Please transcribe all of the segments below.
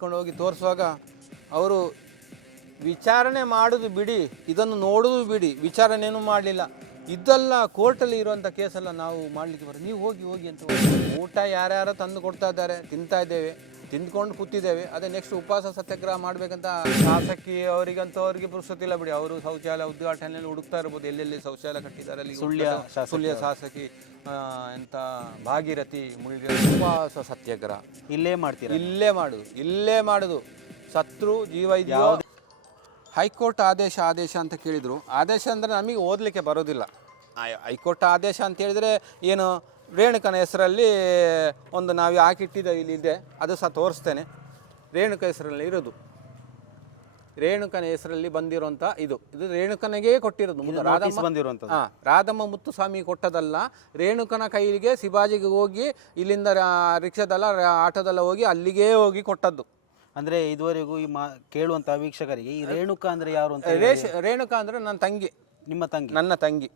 ಕೊಂಡು ಹೋಗಿ ತೋರಿಸುವಾಗ ಅವರು ವಿಚಾರಣೆ ಮಾಡೋದು ಬಿಡಿ, ಇದನ್ನು ನೋಡೋದು ಬಿಡಿ, ವಿಚಾರಣೆನೂ ಮಾಡಲಿಲ್ಲ. ಇದೆಲ್ಲ ಕೋರ್ಟಲ್ಲಿ ಇರುವಂಥ ಕೇಸೆಲ್ಲ ನಾವು ಮಾಡಲಿಕ್ಕೆ ಬರೋದು. ನೀವು ಹೋಗಿ ಹೋಗಿ ಅಂತ ಊಟ ಯಾರ್ಯಾರು ತಂದು ಕೊಡ್ತಾ ಇದ್ದಾರೆ, ತಿಂತಾ ಇದ್ದೇವೆ, ತಿಂದ್ಕೊಂಡು ಕೂತಿದ್ದೇವೆ. ಅದೇ ನೆಕ್ಸ್ಟ್ ಉಪವಾಸ ಸತ್ಯಾಗ್ರಹ ಮಾಡಬೇಕಂತ ಶಾಸಕಿ ಅವರಿಗಂತೂ ಅವರಿಗೆ ಪುರುಸೊತ್ತಿಲ್ಲ ಬಿಡಿ. ಅವರು ಶೌಚಾಲಯ ಉದ್ಘಾಟನೆಯಲ್ಲಿ ಹುಡುಕ್ತಾ ಇರ್ಬೋದು, ಎಲ್ಲೆಲ್ಲಿ ಶೌಚಾಲಯ ಕಟ್ಟಿದ್ದಾರೆ. ಅಲ್ಲಿ ಸುಳ್ಯ ಶಾಸಕಿ ಎಂಥ ಭಾಗೀರಥಿ ಮುಳುಗಿ ಉಪವಾಸ ಸತ್ಯಾಗ್ರಹ ಇಲ್ಲೇ ಮಾಡುದು ಸತ್ರು ಜೀವ ಇದೆಯೋ. ಹೈಕೋರ್ಟ್ ಆದೇಶ ಅಂತ ಕೇಳಿದರು. ಆದೇಶ ಅಂದರೆ ನಮಗೆ ಓದಲಿಕ್ಕೆ ಬರೋದಿಲ್ಲ. ಹೈಕೋರ್ಟ್ ಆದೇಶ ಅಂತ ಹೇಳಿದರೆ ಏನು, ರೇಣುಕನ ಹೆಸರಲ್ಲಿ ಒಂದು ನಾವು ಹಾಕಿಟ್ಟಿದ್ದೇವೆ, ಇಲ್ಲಿದೆ, ಅದು ಸಹ ತೋರಿಸ್ತೇನೆ. ರೇಣುಕ ಹೆಸರಲ್ಲಿ ಇರೋದು, ರೇಣುಕನ ಹೆಸರಲ್ಲಿ ಬಂದಿರೋಂಥ ಇದು ರೇಣುಕನಿಗೆ ಕೊಟ್ಟಿರೋದು. ರಾಧಮ್ಮ ಮುತ್ತುಸ್ವಾಮಿ ಕೊಟ್ಟದಲ್ಲ, ರೇಣುಕನ ಕೈಲಿಗೆ ಶಿವಾಜಿಗೆ ಹೋಗಿ ಇಲ್ಲಿಂದ ರಿಕ್ಷಾದಲ್ಲ ಆಟೋದಲ್ಲ ಹೋಗಿ ಅಲ್ಲಿಗೆ ಹೋಗಿ ಕೊಟ್ಟದ್ದು. ಅಂದರೆ ಇದುವರೆಗೂ ಈ ಕೇಳುವಂಥ ವೀಕ್ಷಕರಿಗೆ ಈ ರೇಣುಕಾ ಅಂದರೆ ಯಾರು ಅಂತ? ರೇಣುಕಾ ಅಂದರೆ ನನ್ನ ತಂಗಿ, ನನ್ನ ತಂಗಿ.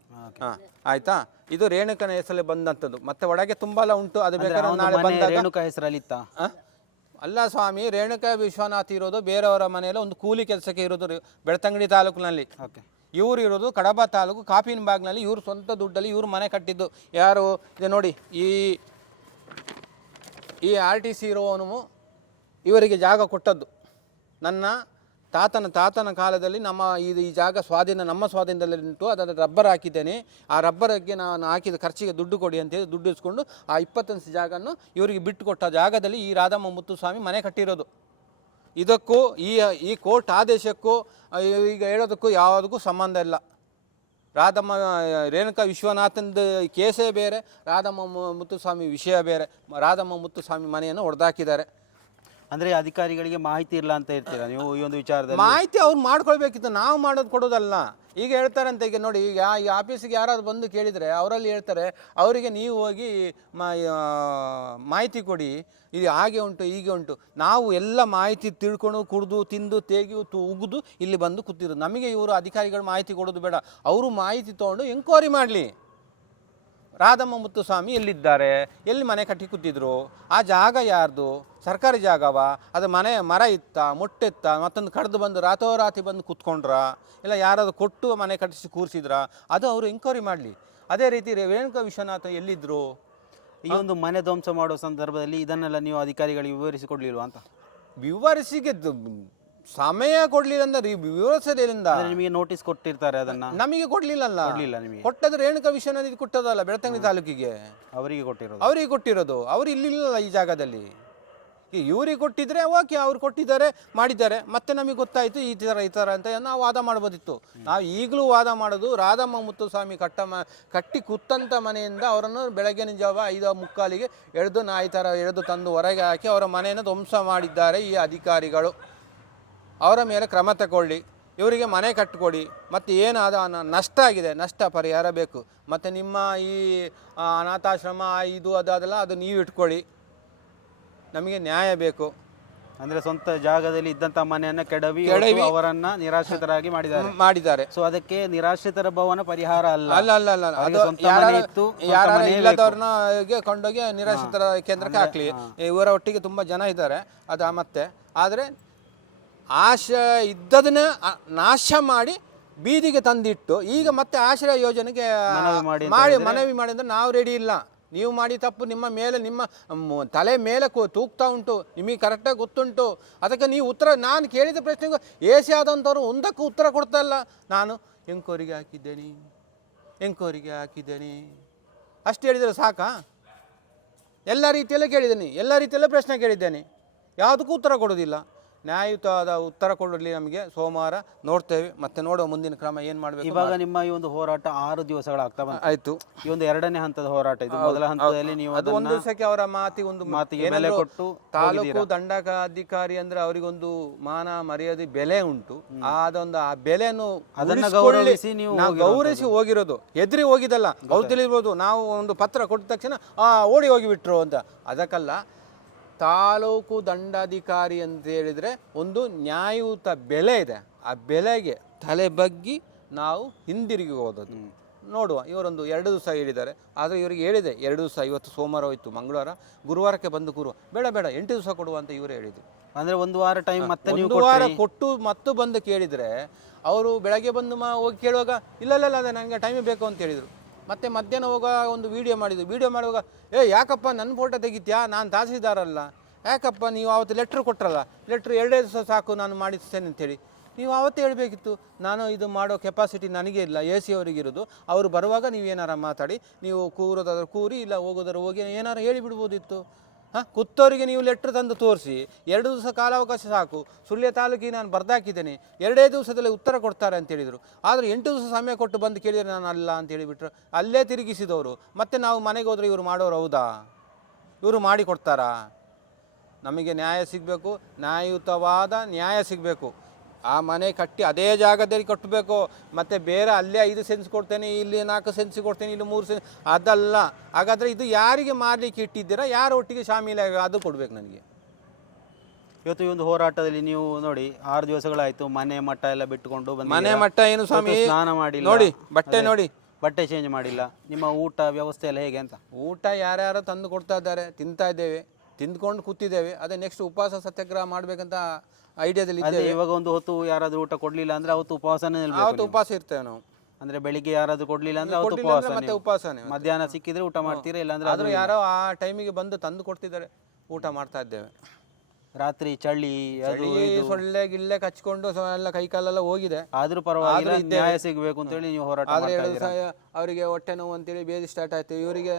ಆಯ್ತಾ, ಇದು ರೇಣುಕನ ಹೆಸರಲ್ಲಿ ಬಂದಂಥದ್ದು. ಮತ್ತೆ ಒಳಗೆ ತುಂಬಾ ಉಂಟು, ಅದು ಬೇಕಾದ್ರೆ ನಾಳೆ ಬಂದಾಗ. ರೇಣುಕಾ ಹೆಸರಲ್ಲಿ ಇತ್ತ? ಅಲ್ಲ ಸ್ವಾಮಿ, ರೇಣುಕಾ ವಿಶ್ವನಾಥ್ ಇರೋದು ಬೇರೆಯವರ ಮನೆಯಲ್ಲಿ ಒಂದು ಕೂಲಿ ಕೆಲಸಕ್ಕೆ ಇರೋದು ಬೆಳ್ತಂಗಡಿ ತಾಲೂಕಿನಲ್ಲಿ. ಇವರು ಇರೋದು ಕಡಬ ತಾಲೂಕು ಕಾಪಿನ ಬಾಗ್ನಲ್ಲಿ. ಇವರು ಸ್ವಂತ ದುಡ್ಡಲ್ಲಿ ಇವರು ಮನೆ ಕಟ್ಟಿದ್ದು. ಯಾರು ಇದೆ ನೋಡಿ, ಈ RTC ಇರುವವನು ಇವರಿಗೆ ಜಾಗ ಕೊಟ್ಟದ್ದು. ನನ್ನ ತಾತನ ಕಾಲದಲ್ಲಿ ಈ ಜಾಗ ನಮ್ಮ ಸ್ವಾಧೀನದಲ್ಲಿ ಉಂಟು. ಅದನ್ನು ರಬ್ಬರ್ ಹಾಕಿದ್ದೇನೆ. ಆ ರಬ್ಬರ್ಗೆ ನಾನು ಹಾಕಿದ ಖರ್ಚಿಗೆ ದುಡ್ಡು ಕೊಡಿ ಅಂತೇಳಿ ದುಡ್ಡು ಇಸ್ಕೊಂಡು ಆ 20 ಜಾಗನ್ನು ಇವರಿಗೆ ಬಿಟ್ಟು ಕೊಟ್ಟ ಜಾಗದಲ್ಲಿ ಈ ರಾಧಮ್ಮ ಮುತ್ತುಸ್ವಾಮಿ ಮನೆ ಕಟ್ಟಿರೋದು. ಇದಕ್ಕೂ ಈ ಕೋರ್ಟ್ ಆದೇಶಕ್ಕೂ ಈಗ ಹೇಳೋದಕ್ಕೂ ಯಾವುದಕ್ಕೂ ಸಂಬಂಧ ಇಲ್ಲ. ರಾಧಮ್ಮ ರೇಣುಕಾ ವಿಶ್ವನಾಥಂದು ಕೇಸೇ ಬೇರೆ, ರಾಧಮ್ಮ ಮುತ್ತುಸ್ವಾಮಿ ವಿಷಯ ಬೇರೆ. ರಾಧಮ್ಮ ಮುತ್ತುಸ್ವಾಮಿ ಮನೆಯನ್ನು ಹೊಡೆದಾಕಿದ್ದಾರೆ. ಅಂದರೆ ಅಧಿಕಾರಿಗಳಿಗೆ ಮಾಹಿತಿ ಇಲ್ಲ ಅಂತ ಹೇಳ್ತೀರಾ ನೀವು ಈ ಒಂದು ವಿಚಾರದಲ್ಲಿ? ಮಾಹಿತಿ ಅವ್ರು ಮಾಡ್ಕೊಳ್ಬೇಕಿತ್ತು, ನಾವು ಮಾಡೋದು ಕೊಡೋದಲ್ಲ. ಈಗ ಹೇಳ್ತಾರಂತೆ, ಈಗ ನೋಡಿ, ಈಗ ಈ ಆಫೀಸಿಗೆ ಯಾರಾದ್ರು ಬಂದು ಕೇಳಿದರೆ ಅವರಲ್ಲಿ ಹೇಳ್ತಾರೆ, ಅವರಿಗೆ ನೀವು ಹೋಗಿ ಮಾಹಿತಿ ಕೊಡಿ, ಇದು ಹಾಗೆ ಉಂಟು ಹೀಗೆ ಉಂಟು. ನಾವು ಎಲ್ಲ ಮಾಹಿತಿ ತಿಳ್ಕೊಂಡು ಕುಡಿದು ತಿಂದು ತೇಗಿ ಉಗಿದು ಇಲ್ಲಿ ಬಂದು ಕೂತಿರೋದು. ನಮಗೆ ಇವರು ಅಧಿಕಾರಿಗಳು ಮಾಹಿತಿ ಕೊಡೋದು ಬೇಡ, ಅವರು ಮಾಹಿತಿ ತೊಗೊಂಡು ಎಂಕ್ವೈರಿ ಮಾಡಲಿ. ರಾಧಮ್ಮ ಮುತ್ತುಸ್ವಾಮಿ ಎಲ್ಲಿದ್ದಾರೆ, ಎಲ್ಲಿ ಮನೆ ಕಟ್ಟಿ ಕೂತಿದ್ರು, ಆ ಜಾಗ ಯಾರ್ದು, ಸರ್ಕಾರಿ ಜಾಗವಾ, ಅದು ಮರ ಇತ್ತ, ಮುಟ್ಟಿತ್ತ, ಮತ್ತೊಂದು ಕಡ್ದು ಬಂದು ರಾತ್ರೋರಾತ್ರಿ ಬಂದು ಕೂತ್ಕೊಂಡ್ರ, ಇಲ್ಲ ಯಾರಾದ್ರು ಕೊಟ್ಟು ಮನೆ ಕಟ್ಟಿಸಿ ಕೂರಿಸಿದ್ರ, ಅದು ಅವರು ಎಂಕ್ವೈರಿ ಮಾಡಲಿ. ಅದೇ ರೀತಿ ರೇಣುಕಾ ವಿಶ್ವನಾಥ ಎಲ್ಲಿದ್ದರು? ಈ ಒಂದು ಮನೆ ಧ್ವಂಸ ಮಾಡೋ ಸಂದರ್ಭದಲ್ಲಿ ಇದನ್ನೆಲ್ಲ ನೀವು ಅಧಿಕಾರಿಗಳಿಗೆ ವಿವರಿಸಿಕೊಡ್ಲಿಲ್ವಾ ಅಂತ? ವಿವರಿಸಿಗೆ ಸಮಯ ಕೊಡ್ಲಿಲ್ಲ ಅಂದ್ರೆ ವಿವರಿಸಲಿಲ್ಲ. ನಿಮಗೆ ನೋಟಿಸ್ ಕೊಟ್ಟಿರ್ತಾರೆ, ಅದನ್ನ ನಮಗೆ ಕೊಡ್ಲಿಲ್ಲಲ್ಲ. ಕೊಟ್ಟದ್ದು ರೇಣುಕಾ ವಿಶ್ವನಾಥ್ ಕೊಟ್ಟದಲ್ಲ, ಬೆಳ್ತಂಗಡಿ ತಾಲೂಕಿಗೆ ಅವರಿಗೆ ಕೊಟ್ಟಿರೋದು. ಅವ್ರು ಇಲ್ಲಿಲ್ಲ ಈ ಜಾಗದಲ್ಲಿ. ಇವ್ರಿಗೆ ಕೊಟ್ಟಿದ್ರೆ ಓಕೆ, ಅವ್ರು ಕೊಟ್ಟಿದ್ದಾರೆ, ಮಾಡಿದ್ದಾರೆ. ಮತ್ತೆ ನಮಗೆ ಗೊತ್ತಾಯಿತು ಈ ಥರ ಅಂತ ನಾವು ವಾದ ಮಾಡ್ಬೋದಿತ್ತು. ನಾವು ಈಗಲೂ ವಾದ ಮಾಡೋದು, ರಾಧಮ್ಮ ಮುತ್ತುಸ್ವಾಮಿ ಕಟ್ಟಿ ಕೂತಂಥ ಮನೆಯಿಂದ ಅವರನ್ನು ಬೆಳಗ್ಗಿನ ಜಾವ 5:45ಗೆ ಎಳೆದು ತಂದು ಹೊರಗೆ ಹಾಕಿ ಅವರ ಮನೆಯನ್ನು ಧ್ವಂಸ ಮಾಡಿದ್ದಾರೆ ಈ ಅಧಿಕಾರಿಗಳು. ಅವರ ಮೇಲೆ ಕ್ರಮ ತಗೊಳ್ಳಿ, ಇವರಿಗೆ ಮನೆ ಕಟ್ಟಿಕೊಡಿ. ಮತ್ತು ಏನಾದ ನಷ್ಟ ಆಗಿದೆ, ನಷ್ಟ ಪರಿಹಾರ ಬೇಕು. ಮತ್ತು ನಿಮ್ಮ ಈ ಅನಾಥಾಶ್ರಮ ಇದು ಅದಲ್ಲ, ಅದು ನೀವು ಇಟ್ಕೊಳ್ಳಿ, ನಮಗೆ ನ್ಯಾಯ ಬೇಕು. ಅಂದರೆ ಸ್ವಂತ ಜಾಗದಲ್ಲಿ ಇದ್ದಂಥ ಮನೆಯನ್ನು ಕೆಡವಿ ಅವರನ್ನ ನಿರಾಶ್ರಿತರಾಗಿ ಮಾಡಿದ್ದಾರೆ. ಸೊ ಅದಕ್ಕೆ ನಿರಾಶ್ರಿತರ ಭವನ ಪರಿಹಾರ ಅಲ್ಲ. ಇಲ್ಲದವ್ರನ್ನ ಕೊಂಡೋಗಿ ನಿರಾಶ್ರಿತರ ಕೇಂದ್ರಕ್ಕೆ ಹಾಕ್ಲಿ. ಇವರ ಒಟ್ಟಿಗೆ ತುಂಬ ಜನ ಇದ್ದಾರೆ. ಅದು ಮತ್ತೆ ಆದರೆ ಆಶ್ರಯ ಇದ್ದದನ್ನ ನಾಶ ಮಾಡಿ ಬೀದಿಗೆ ತಂದಿಟ್ಟು ಈಗ ಮತ್ತೆ ಆಶ್ರಯ ಯೋಜನೆಗೆ ಮನವಿ ಮಾಡಿದ್ರೆ ನಾವು ರೆಡಿ ಇಲ್ಲ. ನೀವು ಮಾಡಿ ತಪ್ಪು ನಿಮ್ಮ ಮೇಲೆ, ನಿಮ್ಮ ತಲೆ ಮೇಲೆ ತೂಗ್ತಾ ಉಂಟು, ನಿಮಗೆ ಕರೆಕ್ಟಾಗಿ ಗೊತ್ತುಂಟು. ಅದಕ್ಕೆ ನೀವು ಉತ್ತರ, ನಾನು ಕೇಳಿದ ಪ್ರಶ್ನೆಗೂ AC ಆದಂಥವ್ರು ಒಂದಕ್ಕೂ ಉತ್ತರ ಕೊಡ್ತಾ ಇಲ್ಲ. ನಾನು ಎಂಕ್ವೈರಿಗೆ ಹಾಕಿದ್ದೇನೆ ಅಷ್ಟು ಹೇಳಿದರೆ ಸಾಕಾ? ಎಲ್ಲ ರೀತಿಯಲ್ಲೇ ಕೇಳಿದ್ದೀನಿ, ಎಲ್ಲ ರೀತಿಯಲ್ಲೇ ಪ್ರಶ್ನೆ ಕೇಳಿದ್ದೇನೆ, ಯಾವುದಕ್ಕೂ ಉತ್ತರ ಕೊಡೋದಿಲ್ಲ. ನ್ಯಾಯಯುತವಾದ ಉತ್ತರ ಕೊಡಲಿ. ನಮಗೆ ಸೋಮವಾರ ನೋಡ್ತೇವೆ, ಮತ್ತೆ ನೋಡುವ ಮುಂದಿನ ಕ್ರಮ ಏನು ಮಾಡಬೇಕು. ಇವಾಗ ನಿಮ್ಮ ಈ ಒಂದು ಹೋರಾಟ 6 ದಿವಸಗಳಾಗ್ತಾ ಬಂತು. ಆಯ್ತು. ಈ ಒಂದು 2ನೇ ಹಂತದ ಹೋರಾಟ ಇದು. ಮೊದಲ ಹಂತದಲ್ಲಿ ನೀವು ಅದು ಒಂದು ದಿವಸಕ್ಕೆ ಅವರ ಮಾತಿಗೆ ಬೆಲೆ ಕೊಟ್ಟು, ತಾಲೂಕು ದಂಡಾಧಿಕಾರಿ ಅಂದ್ರೆ ಅವರಿಗೊಂದು ಮಾನ ಮರ್ಯಾದೆ ಬೆಲೆ ಉಂಟು. ಅದೊಂದು ಆ ಬೆಲೆಯನ್ನು ಗೌರವಿಸಿ ಹೋಗಿರೋದು, ಹೆದರಿ ಹೋಗಿದಲ್ಲ. ಅವ್ರು ತಿಳಿರ್ಬೋದು, ನಾವು ಒಂದು ಪತ್ರ ಕೊಟ್ಟ ತಕ್ಷಣ ಓಡಿ ಹೋಗಿಬಿಟ್ರು ಅಂತ. ಅದಕ್ಕಲ್ಲ, ತಾಲೂಕು ದಂಡಾಧಿಕಾರಿ ಅಂತ ಹೇಳಿದರೆ ಒಂದು ನ್ಯಾಯಯುತ ಬೆಲೆ ಇದೆ. ಆ ಬೆಲೆಗೆ ತಲೆ ಬಗ್ಗಿ ನಾವು ಹಿಂದಿರುಗಿ ಹೋದದ್ದು. ನೋಡುವ, ಇವರೊಂದು 2 ದಿವಸ ಹೇಳಿದ್ದಾರೆ. ಆದರೆ ಇವರಿಗೆ ಹೇಳಿದೆ 2 ದಿವಸ, ಇವತ್ತು ಸೋಮವಾರ ಹೋಯಿತು, ಮಂಗಳವಾರ, ಗುರುವಾರಕ್ಕೆ ಬಂದು ಬೇಡ 8 ದಿವಸ ಕೊಡುವ ಅಂತ ಇವರೇ ಹೇಳಿದರು. ಅಂದ್ರೆ ಒಂದು ವಾರ ಟೈಮ್ ಮತ್ತೆ ನೀವು ಒಂದು ವಾರ ಕೊಟ್ಟು ಮತ್ತು ಬಂದು ಕೇಳಿದರೆ ಅವರು ಬೆಳಗ್ಗೆ ಬಂದು ಹೋಗಿ ಕೇಳುವಾಗ ಇಲ್ಲ ಇಲ್ಲ ಅದೇ ನನಗೆ ಟೈಮೇ ಬೇಕು ಅಂತ ಹೇಳಿದರು. ಮತ್ತೆ ಮಧ್ಯಾಹ್ನ ಹೋಗುವಾಗ ಒಂದು ವೀಡಿಯೋ ಮಾಡಿದ್ದು. ವೀಡಿಯೋ ಮಾಡುವಾಗ ಯಾಕಪ್ಪ ನನ್ನ ಫೋಟೋ ತೆಗಿತ್ಯಾ, ನಾನು ತಹಸೀಲ್ದಾರಲ್ಲ, ಯಾಕಪ್ಪ ನೀವು ಅವತ್ತು ಲೆಟ್ರ್ ಕೊಟ್ಟರಲ್ಲ, ಲೆಟ್ರ್ 2 ದಿವಸ ಸಾಕು ನಾನು ಮಾಡಿಸ್ತೇನೆ ಅಂತೇಳಿ ನೀವು ಅವತ್ತೇ ಹೇಳಬೇಕಿತ್ತು. ನಾನು ಇದು ಮಾಡೋ ಕೆಪಾಸಿಟಿ ನನಗೆ ಇಲ್ಲ, AC ಅವರಿಗಿರೋದು. ಅವರು ಬರುವಾಗ ನೀವು ಏನಾರ ಮಾತಾಡಿ, ನೀವು ಕೂರೋದಾದ್ರೆ ಕೂರಿ, ಇಲ್ಲ ಹೋಗೋದಾದ್ರೆ ಹೋಗಿ ಏನಾರು ಹೇಳಿಬಿಡ್ಬೋದಿತ್ತು. ಕುತ್ತವರಿಗೆ ನೀವು ಲೆಟ್ರ್ ತಂದು ತೋರಿಸಿ 2 ದಿವಸ ಕಾಲಾವಕಾಶ ಸಾಕು, ಸುಳ್ಯ ತಾಲೂಕಿಗೆ ನಾನು ಬರ್ದಾಕಿದ್ದೇನೆ, 2 ದಿವಸದಲ್ಲಿ ಉತ್ತರ ಕೊಡ್ತಾರೆ ಅಂತ ಹೇಳಿದರು. ಆದರೆ 8 ದಿವಸ ಸಮಯ ಕೊಟ್ಟು ಬಂದು ಕೇಳಿದರೆ ನಾನು ಅಲ್ಲ ಅಂತ ಹೇಳಿಬಿಟ್ರು. ಅಲ್ಲೇ ತಿರುಗಿಸಿದವರು. ಮತ್ತೆ ನಾವು ಮನೆಗೆ ಹೋದರೆ ಇವರು ಮಾಡೋರು ಹೌದಾ? ಇವರು ಮಾಡಿ ಕೊಡ್ತಾರಾ? ನಮಗೆ ನ್ಯಾಯ ಸಿಗಬೇಕು, ನ್ಯಾಯಯುತವಾದ ನ್ಯಾಯ ಸಿಗಬೇಕು. ಆ ಮನೆ ಕಟ್ಟಿ ಅದೇ ಜಾಗದಲ್ಲಿ ಕಟ್ಟಬೇಕು. ಮತ್ತು ಬೇರೆ ಅಲ್ಲೇ 5 ಸೆನ್ಸ್ ಕೊಡ್ತೇನೆ, ಇಲ್ಲಿ 4 ಸೆನ್ಸ್ ಕೊಡ್ತೇನೆ, ಇಲ್ಲಿ 3 ಸೆನ್ಸ್, ಅದಲ್ಲ. ಹಾಗಾದರೆ ಇದು ಯಾರಿಗೆ ಮಾರಲಿಕ್ಕೆ ಇಟ್ಟಿದ್ದೀರಾ, ಯಾರ ಒಟ್ಟಿಗೆ ಶಾಮೀಲಾಗಿ ಅದು ಕೊಡಬೇಕು ನನಗೆ. ಇವತ್ತು ಈ ಒಂದು ಹೋರಾಟದಲ್ಲಿ ನೀವು ನೋಡಿ 6 ದಿವಸಗಳಾಯಿತು, ಮನೆ ಮಠ ಎಲ್ಲ ಬಿಟ್ಟುಕೊಂಡು ಬಂದು, ಮನೆ ಮಠ ಏನು ಸ್ವಾಮಿ, ಸ್ನಾನ ಮಾಡಿಲ್ಲ, ನೋಡಿ ಬಟ್ಟೆ ನೋಡಿ, ಬಟ್ಟೆ ಚೇಂಜ್ ಮಾಡಿಲ್ಲ, ನಿಮ್ಮ ಊಟ ವ್ಯವಸ್ಥೆ ಎಲ್ಲ ಹೇಗೆ ಅಂತ? ಊಟ ಯಾರ್ಯಾರು ತಂದು ಕೊಡ್ತಾ ಇದ್ದಾರೆ, ತಿಂತಾ ಇದ್ದೇವೆ, ತಿಂದ್ಕೊಂಡು ಕೂತಿದ್ದೇವೆ. ಅದೇ ನೆಕ್ಸ್ಟ್ ಉಪವಾಸ ಸತ್ಯಾಗ್ರಹ ಮಾಡಬೇಕಂತ ಐಡಿಯಾದಲ್ಲಿ ಇದ್ದೇವೆ. ಇವಾಗ ಒಂದು ಹೊತ್ತು ಯಾರಾದ್ರೂ ಊಟ ಕೊಡ್ಲಿಲ್ಲ ಅಂದ್ರೆ ಅವತ್ತು ಉಪವಾಸನೇ ನಿಲ್ಬೇಕು. ಅವತ್ತು ಉಪವಾಸ ಇರ್ತೇವೆ ನಾವು. ಅಂದ್ರೆ ಬೆಳಿಗ್ಗೆ ಯಾರಾದ್ರೂ ಕೊಡ್ಲಿಲ್ಲ ಅಂದ್ರೆ ಅವತ್ತು ಉಪವಾಸ, ಮತ್ತೆ ಉಪವಾಸನೇ. ಮಧ್ಯಾಹ್ನ ಸಿಕ್ಕಿದ್ರೆ ಊಟ ಮಾಡ್ತೀರಾ, ಇಲ್ಲಾಂದ್ರೆ ಆದ್ರೂ ಯಾರೋ ಆ ಟೈಮಿಗೆ ಬಂದು ತಂದು ಕೊಡ್ತಿದ್ದಾರೆ, ಊಟ ಮಾಡ್ತಾ ಇದ್ದೇವೆ. ರಾತ್ರಿ ಚಳಿ ಸೊಳ್ಳೆ ಗಿಲ್ಲೆ ಕಚ್ಕೊಂಡು ಎಲ್ಲ ಕೈ ಕಾಲೆಲ್ಲ ಹೋಗಿದೆ. ಆದ್ರೂ ಪರವಾಗಿಲ್ಲ, ನ್ಯಾಯ ಸಿಗಬೇಕು ಅಂತ ಹೇಳಿ ನೀವು ಹೋರಾಟ ಆದ್ರೆ 2 ದಿವಸ ಅವರಿಗೆ ಹೊಟ್ಟೆ ನೋವು ಅಂತೇಳಿ ಬೇದಿ ಸ್ಟಾರ್ಟ್ ಆಯ್ತು, ಇವರಿಗೆ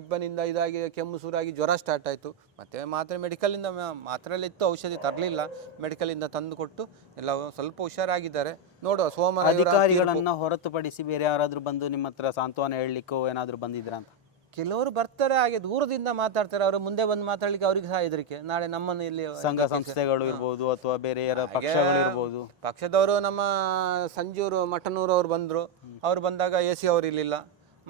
ಇಬ್ಬನಿಂದ ಇದಾಗಿ ಕೆಮ್ಮು ಸುರಾಗಿ ಜ್ವರ ಸ್ಟಾರ್ಟ್ ಆಯ್ತು. ಮತ್ತೆ ಮಾತ್ರೆ ಮೆಡಿಕಲಿಂದ ಮಾತ್ರೆ ಎಲ್ಲ ಇತ್ತು, ಔಷಧಿ ತರಲಿಲ್ಲ, ಮೆಡಿಕಲಿಂದ ತಂದು ಕೊಟ್ಟು ಎಲ್ಲ ಸ್ವಲ್ಪ ಹುಷಾರಾಗಿದ್ದಾರೆ. ನೋಡುವ ಸೋಮವಾರ. ಅಧಿಕಾರಿಗಳನ್ನ ಹೊರತುಪಡಿಸಿ ಬೇರೆ ಯಾರಾದ್ರೂ ಬಂದು ನಿಮ್ಮ ಹತ್ರ ಸಾಂತ್ವನ ಹೇಳಲಿಕ್ಕೋ ಏನಾದ್ರು ಬಂದಿದ್ರ ಅಂತ? ಕೆಲವರು ಬರ್ತಾರೆ, ಹಾಗೆ ದೂರದಿಂದ ಮಾತಾಡ್ತಾರೆ. ಅವರು ಮುಂದೆ ಬಂದು ಮಾತಾಡ್ಲಿಕ್ಕೆ ಅವ್ರಿಗೆ ಸಹ ಹೆದರಿಕೆ. ನಾಳೆ ನಮ್ಮನ್ನು ಇಲ್ಲಿ ಸಂಘ ಸಂಸ್ಥೆಗಳು ಇರ್ಬೋದು ಅಥವಾ ಬೇರೆ ಯಾರ ಪಕ್ಷಗಳು ಇರ್ಬೋದು. ಪಕ್ಷದವರು ನಮ್ಮ ಸಂಜೂರು ಮಠನೂರು ಅವ್ರು ಬಂದರು. ಅವ್ರು ಬಂದಾಗ AC ಅವರು ಇರಲಿಲ್ಲ,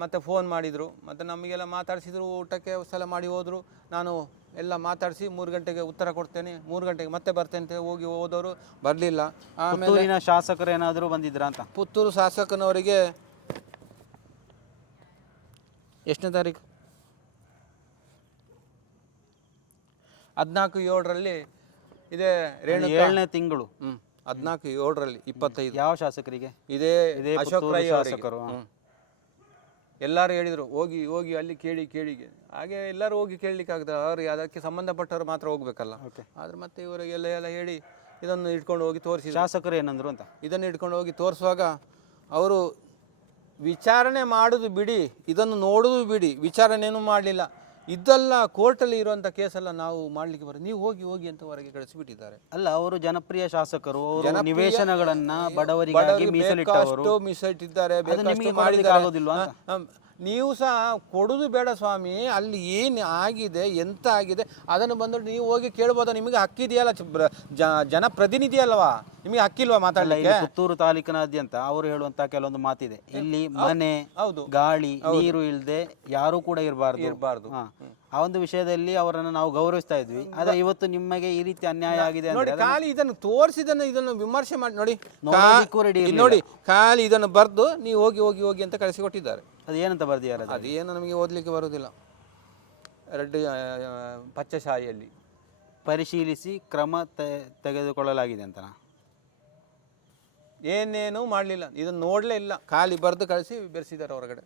ಮತ್ತು ಫೋನ್ ಮಾಡಿದರು, ಮತ್ತು ನಮಗೆಲ್ಲ ಮಾತಾಡಿಸಿದ್ರು. ಊಟಕ್ಕೆ ಸಲ ಮಾಡಿ ಹೋದರು. ನಾನು ಎಲ್ಲ ಮಾತಾಡಿಸಿ 3 ಗಂಟೆಗೆ ಉತ್ತರ ಕೊಡ್ತೇನೆ, 3 ಗಂಟೆಗೆ ಮತ್ತೆ ಬರ್ತೇನೆ ಅಂತ ಹೋಗಿ ಹೋದವರು ಬರಲಿಲ್ಲ. ಆಮೇಲೆ ಶಾಸಕರು ಏನಾದರೂ ಬಂದಿದ್ರಾ ಅಂತ? ಪುತ್ತೂರು ಶಾಸಕನವರಿಗೆ ಎಷ್ಟನೇ ತಾರೀಕು? 14/7 ಇದೇ ರೇಣುಕಾ, 7ನೇ ತಿಂಗಳು. 14/7 25. ಯಾವ ಶಾಸಕರಿಗೆ? ಇದೇ ಅಶೋಕ್ ರೈ ಶಾಸಕರು. ಎಲ್ಲರೂ ಹೇಳಿದರು ಹೋಗಿ ಹೋಗಿ ಅಲ್ಲಿ ಕೇಳಿ ಕೇಳಿ. ಹಾಗೆ ಎಲ್ಲರೂ ಹೋಗಿ ಕೇಳಲಿಕ್ಕೆ ಆಗ್ತದೆ, ಅವ್ರಿಗೆ ಅದಕ್ಕೆ ಸಂಬಂಧಪಟ್ಟವರು ಮಾತ್ರ ಹೋಗ್ಬೇಕಲ್ಲ. ಆದ್ರೆ ಮತ್ತೆ ಇವರಿಗೆಲ್ಲ ಹೇಳಿ ಇದನ್ನು ಇಟ್ಕೊಂಡು ಹೋಗಿ ತೋರಿಸಿ. ಶಾಸಕರು ಏನಂದ್ರು ಅಂತ? ಇದನ್ನು ಇಟ್ಕೊಂಡು ಹೋಗಿ ತೋರಿಸುವಾಗ ಅವರು ವಿಚಾರಣೆ ಮಾಡೋದು ಬಿಡಿ, ಇದನ್ನು ನೋಡೋದು ಬಿಡಿ, ವಿಚಾರಣೆನೂ ಮಾಡಲಿಲ್ಲ. ಇದೆಲ್ಲ ಕೋರ್ಟಲ್ಲಿ ಇರುವಂಥ ಕೇಸೆಲ್ಲ ನಾವು ಮಾಡಲಿಕ್ಕೆ ಬರೋದು, ನೀವು ಹೋಗಿ ಹೋಗಿ ಅಂತ ಹೊರಗೆ ಕಳಿಸಿಬಿಟ್ಟಿದ್ದಾರೆ. ಅಲ್ಲ, ಅವರು ಜನಪ್ರಿಯ ಶಾಸಕರು, ನಿವೇಶನಗಳನ್ನ ಬಡವರಿಗಾಗಿ ಮೀಸಲಿಟ್ಟಿದ್ದಾರೆ. ನೀವು ಸಹ ಕೊಡೋದು ಬೇಡ ಸ್ವಾಮಿ, ಅಲ್ಲಿ ಏನು ಆಗಿದೆ ಎಂತ ಆಗಿದೆ ಅದನ್ನು ಬಂದು ನೀವು ಹೋಗಿ ಕೇಳ್ಬೋದ? ನಿಮಗೆ ಹಕ್ಕಿದೆಯಲ್ಲ, ಜನಪ್ರತಿನಿಧಿ ಅಲ್ವಾ, ನಿಮಗೆ ಹಕ್ಕಿಲ್ವಾ ಮಾತಾಡಲಿಕ್ಕೆ? ಪುತ್ತೂರು ತಾಲೂಕಿನಾದ್ಯಂತ ಅವರು ಹೇಳುವಂತ ಕೆಲವೊಂದು ಮಾತಿದೆ, ಇಲ್ಲಿ ಮನೆ, ಗಾಳಿ, ನೀರು ಇಲ್ಲದೆ ಯಾರು ಕೂಡ ಇರಬಾರ್ದು. ಆ ಒಂದು ವಿಷಯದಲ್ಲಿ ಅವರನ್ನು ನಾವು ಗೌರವಿಸ್ತಾ ಇದ್ವಿ. ಆದ್ರೆ ಇವತ್ತು ನಿಮಗೆ ಈ ರೀತಿ ಅನ್ಯಾಯ ಆಗಿದೆ ನೋಡಿ. ಖಾಲಿ ಇದನ್ನು ತೋರಿಸಿದನ್ನು ಇದನ್ನು ವಿಮರ್ಶೆ ಮಾಡಿ ನೋಡಿ, ನೋಡಿ ಖಾಲಿ ಇದನ್ನು ಬರೆದು ನೀವು ಹೋಗಿ ಹೋಗಿ ಹೋಗಿ ಅಂತ ಕಳಿಸಿಕೊಟ್ಟಿದ್ದಾರೆ. ಅದು ಏನಂತ ಬರ್ದಿದ್ದಾರೆ? ಅದೇನು ನಮಗೆ ಓದಲಿಕ್ಕೆ ಬರುವುದಿಲ್ಲ. ರೆಡ್ ಪಚ್ಚೆ ಶಾಯಿಯಲ್ಲಿ ಪರಿಶೀಲಿಸಿ ಕ್ರಮ ತೆಗೆದುಕೊಳ್ಳಲಾಗಿದೆ ಅಂತ. ಏನೇನೂ ಮಾಡಲಿಲ್ಲ, ಇದನ್ನು ನೋಡಲೇ ಇಲ್ಲ, ಖಾಲಿ ಬರೆದು ಕಳಿಸಿ ಬೆರೆಸಿದ್ದಾರೆ ಹೊರಗಡೆ.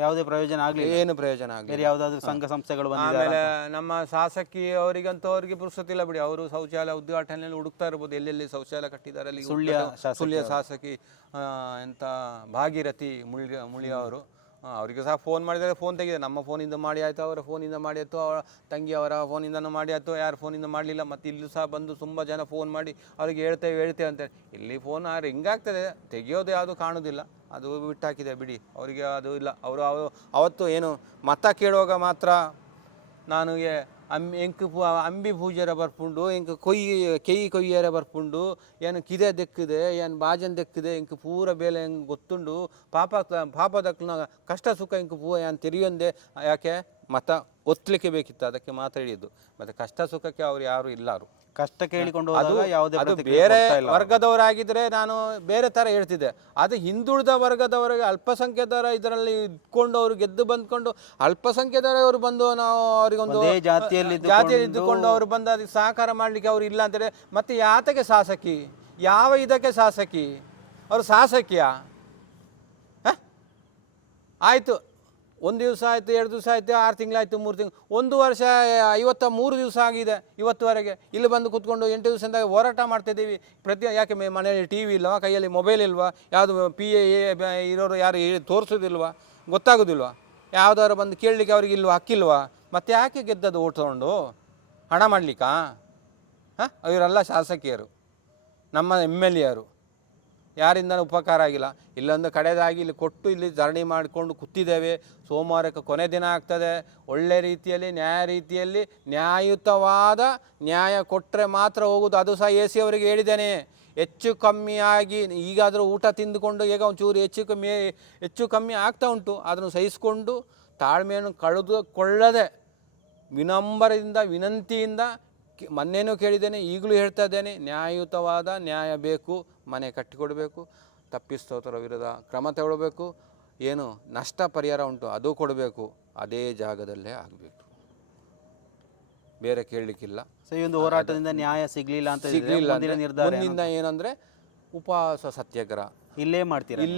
ಯಾವುದೇ ಪ್ರಯೋಜನ ಆಗಲಿಲ್ಲ, ಏನು ಪ್ರಯೋಜನ ಆಗಲಿಲ್ಲ. ಬೇರೆ ಯಾವುದಾದ್ರೂ ಸಂಘ ಸಂಸ್ಥೆಗಳು ಆಮೇಲೆ ನಮ್ಮ ಶಾಸಕಿ ಅವರಿಗಂತೂ ಅವರಿಗೆ ಪುರುಸೊತ್ತಿಲ್ಲ ಬಿಡಿ. ಅವರು ಶೌಚಾಲಯ ಉದ್ಘಾಟನೆಯಲ್ಲಿ ಹುಡುಕ್ತಾ ಇರ್ಬೋದು, ಎಲ್ಲೆಲ್ಲಿ ಶೌಚಾಲಯ ಕಟ್ಟಿದ್ದಾರೆ. ಅಲ್ಲಿ ಸುಳ್ಯ ಶಾಸಕಿ ಎಂತ ಭಾಗೀರಥಿ ಮುಳಿಯ ಅವರು, ಅವರಿಗೆ ಸಹ ಫೋನ್ ಮಾಡಿದರೆ ಫೋನ್ ತೆಗಿದೆ. ನಮ್ಮ ಫೋನಿಂದ ಮಾಡಿ ಆಯಿತು, ಅವರ ಫೋನಿಂದ ಮಾಡಿ ಆಯಿತು, ಅವರ ತಂಗಿಯವರ ಫೋನಿಂದನೂ ಮಾಡಿ ಆಯಿತು, ಯಾರ ಫೋನಿಂದ ಮಾಡಲಿಲ್ಲ. ಮತ್ತು ಇಲ್ಲೂ ಸಹ ಬಂದು ತುಂಬ ಜನ ಫೋನ್ ಮಾಡಿ ಅವ್ರಿಗೆ ಹೇಳ್ತೇವೆ ಅಂತೇಳಿ. ಇಲ್ಲಿ ಫೋನ್ ರಿಂಗಾಗ್ತದೆ, ತೆಗೆಯೋದು ಯಾವುದು ಕಾಣೋದಿಲ್ಲ, ಅದು ಬಿಟ್ಟಾಕಿದೆ ಬಿಡಿ. ಅವರಿಗೆ ಅದು ಇಲ್ಲ. ಅವರು ಅವತ್ತು ಏನು ಮತ ಕೇಳುವಾಗ ಮಾತ್ರ ನನಗೆ ಅಂಬಿ ಪೂಜೆರ ಬರ್ಪುಂಡು, ಎಂಕ್ ಕೆಯಿ ಕೊಯ್ಯರ ಬರ್ಪುಂಡು, ಏನು ಕಿದೆ ದೆಕ್ಕಿದೆ, ಏನು ಬಾಜನ್ ದೆಕ್ಕಿದೆ, ಇಂಕ ಪೂರ ಬೇಲೆ ಹೆಂಗೆ ಗೊತ್ತುಂಡು, ಪಾಪದಕ್ನ ಕಷ್ಟ ಸುಖ ಇಂಕ ಪೂ ಏನು ತೆರೆಯೊಂದೆ. ಯಾಕೆ ಮತ ಒತ್ತಲಿಕ್ಕೆ ಬೇಕಿತ್ತು, ಅದಕ್ಕೆ ಮಾತಾಡಿದ್ದು. ಮತ್ತು ಕಷ್ಟ ಸುಖಕ್ಕೆ ಅವ್ರು ಯಾರು ಇಲ್ಲಾರು. ಕಷ್ಟ ಕೇಳಿಕೊಂಡು ಹೋದಾಗ ಯಾವುದೇ ಅದು ಪ್ರತಿಕ್ರಿಯೆ ಬೇರೆ ಕೊಡ್ತಾ ಇಲ್ಲ. ವರ್ಗದವರಾಗಿದ್ರೆ ನಾನು ಬೇರೆ ಥರ ಹೇಳ್ತಿದ್ದೆ. ಅದು ಹಿಂದುಳಿದ ವರ್ಗದವರಿಗೆ ಅಲ್ಪಸಂಖ್ಯಾತರ ಇದರಲ್ಲಿ ಇದ್ಕೊಂಡು ಅವರು ಗೆದ್ದು ಬಂದ್ಕೊಂಡು ಅಲ್ಪಸಂಖ್ಯಾತರವರು ಬಂದು ನಾವು ಅವರಿಗೊಂದು ಒಂದೇ ಜಾತಿಯಲ್ಲಿ ಇದ್ದುಕೊಂಡು ಅವರು ಬಂದು ಅದಕ್ಕೆ ಸಹಕಾರ ಮಾಡಲಿಕ್ಕೆ ಅವರು ಇಲ್ಲ ಅಂದರೆ ಮತ್ತೆ ಯಾತಕ್ಕೆ ಶಾಸಕಿ, ಯಾವ ಇದಕ್ಕೆ ಶಾಸಕಿ, ಅವರು ಶಾಸಕಿಯ? ಆಯಿತು, 1 ದಿವಸ ಆಯಿತು, 2 ದಿವಸ ಆಯಿತು, 6 ತಿಂಗಳಾಯಿತು, 3 ತಿಂಗಳು, 1 ವರ್ಷ 53 ದಿವಸ ಆಗಿದೆ ಇವತ್ತುವರೆಗೆ. ಇಲ್ಲಿ ಬಂದು ಕೂತ್ಕೊಂಡು 8 ದಿವಸದಿಂದ ಹೋರಾಟ ಮಾಡ್ತಿದ್ದೀವಿ. ಯಾಕೆ ಮನೆಯಲ್ಲಿ ಟಿ ವಿ ಇಲ್ವಾ, ಕೈಯಲ್ಲಿ ಮೊಬೈಲ್ ಇಲ್ವಾ, ಯಾವುದು PA ಇರೋರು ಯಾರು ತೋರಿಸೋದಿಲ್ವಾ, ಗೊತ್ತಾಗೋದಿಲ್ವಾ, ಯಾವುದಾದ್ರು ಬಂದು ಕೇಳಲಿಕ್ಕೆ ಅವ್ರಿಗೆ ಇಲ್ವಾ, ಹಕ್ಕಿಲ್ವಾ? ಮತ್ತೆ ಯಾಕೆ ಗೆದ್ದದ್ದು ಓಟ್ ತೊಗೊಂಡು ಹಣ ಮಾಡಲಿಕ್ಕಾ? ಇವರೆಲ್ಲ ಶಾಸಕಿಯರು, ನಮ್ಮ MLA ಯಾರಿಂದನೂ ಉಪಕಾರ ಆಗಿಲ್ಲ. ಇಲ್ಲೊಂದು ಕಡೆದಾಗಿ ಇಲ್ಲಿ ಕೊಟ್ಟು ಇಲ್ಲಿ ಧರಣಿ ಮಾಡಿಕೊಂಡು ಕೂತಿದ್ದೇವೆ. ಸೋಮವಾರಕ್ಕೆ ಕೊನೆ ದಿನ ಆಗ್ತದೆ. ಒಳ್ಳೆ ರೀತಿಯಲ್ಲಿ ನ್ಯಾಯ ರೀತಿಯಲ್ಲಿ ನ್ಯಾಯಯುತವಾದ ನ್ಯಾಯ ಕೊಟ್ಟರೆ ಮಾತ್ರ ಹೋಗೋದು. ಅದು ಸಹ AC ಅವರಿಗೆ ಹೇಳಿದ್ದೇನೆ. ಹೆಚ್ಚು ಕಮ್ಮಿಯಾಗಿ ಈಗಾದರೂ ಊಟ ತಿಂದುಕೊಂಡು ಈಗ ಒಂಚೂರು ಹೆಚ್ಚು ಕಮ್ಮಿ ಆಗ್ತಾ ಉಂಟು. ಅದನ್ನು ಸಹಿಸಿಕೊಂಡು ತಾಳ್ಮೆಯನ್ನು ಕಳೆದುಕೊಳ್ಳದೆ ವಿನಮ್ರದಿಂದ ವಿನಂತಿಯಿಂದ ಮೊನ್ನೆನೂ ಕೇಳಿದ್ದೇನೆ, ಈಗಲೂ ಹೇಳ್ತಾ ಇದ್ದೇನೆ, ನ್ಯಾಯಯುತವಾದ ನ್ಯಾಯ ಬೇಕು. ಮನೆ ಕಟ್ಟಿಕೊಡಬೇಕು, ತಪ್ಪಿಸ್ತೋತರ ವಿರುದ್ಧ ಕ್ರಮ ತಗೊಳ್ಬೇಕು, ಏನು ನಷ್ಟ ಪರಿಹಾರ ಉಂಟು ಅದು ಕೊಡಬೇಕು, ಅದೇ ಜಾಗದಲ್ಲೇ ಆಗಬೇಕು, ಬೇರೆ ಕೇಳಲಿಕ್ಕಿಲ್ಲ. ಸೊ ಈ ಒಂದು ಹೋರಾಟದಿಂದ ನ್ಯಾಯ ಸಿಗಲಿಲ್ಲ ಅಂತ ಮುಂದಿನ ಏನಂದರೆ ಉಪವಾಸ ಸತ್ಯಾಗ್ರಹ ಇಲ್ಲೇ ಮಾಡ್ತೀರಾ?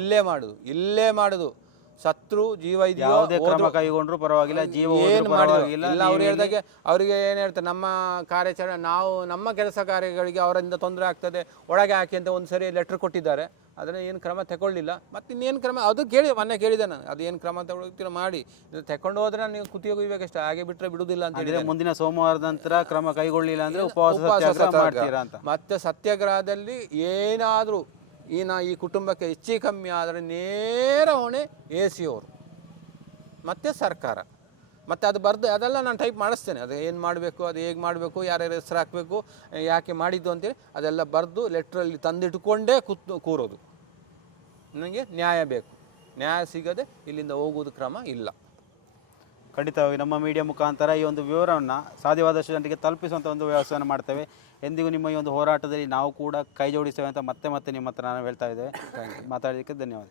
ಇಲ್ಲೇ ಮಾಡುದು. ಸತ್ರು ಜೀವ ಯಾವುದೇ ಕ್ರಮ ಕೈಗೊಂಡ್ರು ಪರವಾಗಿಲ್ಲ, ಜೀವ ಏನು ಮಾಡಿಲ್ಲ. ಅವ್ರು ಹೇಳಿದಾಗೆ ಅವರಿಗೆ ಏನು ಹೇಳ್ತಾರೆ, ನಮ್ಮ ಕಾರ್ಯಾಚರಣೆ ನಾವು ನಮ್ಮ ಕೆಲಸ ಕಾರ್ಯಗಳಿಗೆ ಅವರಿಂದ ತೊಂದರೆ ಆಗ್ತದೆ ಒಳಗೆ ಹಾಕಿ ಅಂತ ಒಂದು ಸರಿ ಲೆಟ್ರ್ ಕೊಟ್ಟಿದ್ದಾರೆ. ಅದನ್ನು ಏನು ಕ್ರಮ ತಗೊಳ್ಳಿಲ್ಲ. ಮತ್ತು ಇನ್ನೇನು ಕ್ರಮ ಅದು ಮೊನ್ನೆ ಕೇಳಿದೆ ನಾನು, ಅದು ಏನು ಕ್ರಮ ತಗೊಳ್ತೀರ ಮಾಡಿ, ಇದು ತಗೊಂಡು ಹೋದ್ರೆ ನೀವು ಕುತ್ತಿಯೋಗಬೇಕಷ್ಟೇ, ಹಾಗೆ ಬಿಟ್ಟರೆ ಬಿಡುವುದಿಲ್ಲ ಅಂತ ಹೇಳಿದ್ರೆ. ಮುಂದಿನ ಸೋಮವಾರದ ನಂತರ ಕ್ರಮ ಕೈಗೊಳ್ಳಿಲ್ಲ ಅಂದರೆ ಉಪವಾಸ ಮಾಡ್ತೀರಾ ಅಂತ. ಮತ್ತೆ ಸತ್ಯಾಗ್ರಹದಲ್ಲಿ ಏನಾದರೂ ಈ ಕುಟುಂಬಕ್ಕೆ ಹೆಚ್ಚು ಕಮ್ಮಿ ಆದರೆ ನೇರ ಹೊಣೆ AC ಅವರು ಮತ್ತು ಸರ್ಕಾರ. ಮತ್ತು ಅದು ಅದೆಲ್ಲ ನಾನು ಟೈಪ್ ಮಾಡಿಸ್ತೇನೆ. ಅದು ಏನು ಮಾಡಬೇಕು, ಅದು ಹೇಗೆ ಮಾಡಬೇಕು, ಯಾರ್ಯಾರು ಹೆಸರು ಹಾಕಬೇಕು, ಯಾಕೆ ಮಾಡಿದ್ದು ಅಂತೇಳಿ ಅದೆಲ್ಲ ಬರೆದು ಲೆಟ್ರಲ್ಲಿ ತಂದಿಟ್ಕೊಂಡೇ ಕೂರೋದು. ನನಗೆ ನ್ಯಾಯ ಬೇಕು. ನ್ಯಾಯ ಸಿಗದೆ ಇಲ್ಲಿಂದ ಹೋಗುವುದು ಕ್ರಮ ಇಲ್ಲ. ಖಂಡಿತವಾಗಿ ನಮ್ಮ ಮೀಡಿಯಾ ಮುಖಾಂತರ ಈ ಒಂದು ವಿವರವನ್ನು ಸಾಧ್ಯವಾದಷ್ಟು ಜನರಿಗೆ ತಲುಪಿಸುವಂಥ ಒಂದು ವ್ಯವಸ್ಥೆಯನ್ನು ಮಾಡ್ತೇವೆ. ಎಂದಿಗೂ ನಿಮ್ಮ ಈ ಒಂದು ಹೋರಾಟದಲ್ಲಿ ನಾವು ಕೂಡ ಕೈ ಜೋಡಿಸ್ತೇವೆ ಅಂತ ಮತ್ತೆ ನಿಮ್ಮ ಹತ್ರ ನಾನು ಹೇಳ್ತಾ ಇದ್ದೇವೆ. ಮಾತಾಡೋದಕ್ಕೆ ಧನ್ಯವಾದ.